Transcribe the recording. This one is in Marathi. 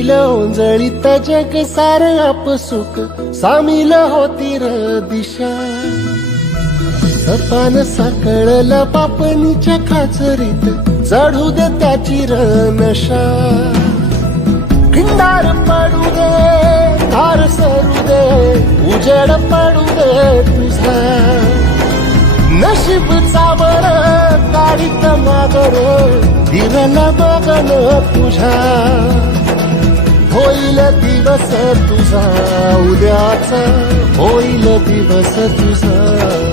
येईल ओंजळीत जग सार आपसुक सामील होती र दिशा सपान साकळलं पापणीच्या खाचरीत चढू दे त्याची र नशा खिंडार पडू दे धार सरू दे उजेड पडू दे तुझा नशीब चावर काढीत मागर दिवला बघन तुझ्या होईल दिवस तुझा उद्याचा होईल दिवस तुझा